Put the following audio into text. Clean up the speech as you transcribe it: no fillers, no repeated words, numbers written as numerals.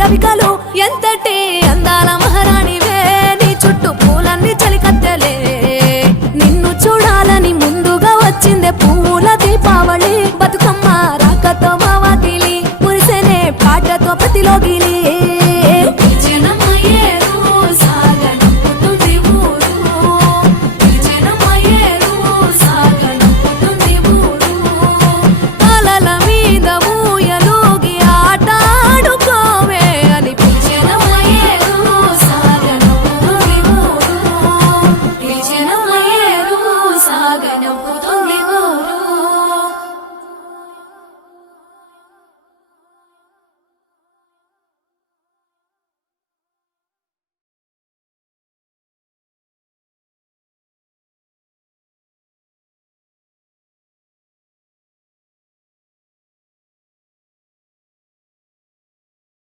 రవికలు ఎంతటి అందాల మహారాణివే నీ చుట్టూ పూలన్నీ చలికత్తెలే నిన్ను చూడాలని ముందుగా వచ్చిందే పూల దీపావళి బతుకమ్మ రాకతో మా వాకిలి మురిసెనే పాటతో ప్రతిలోకి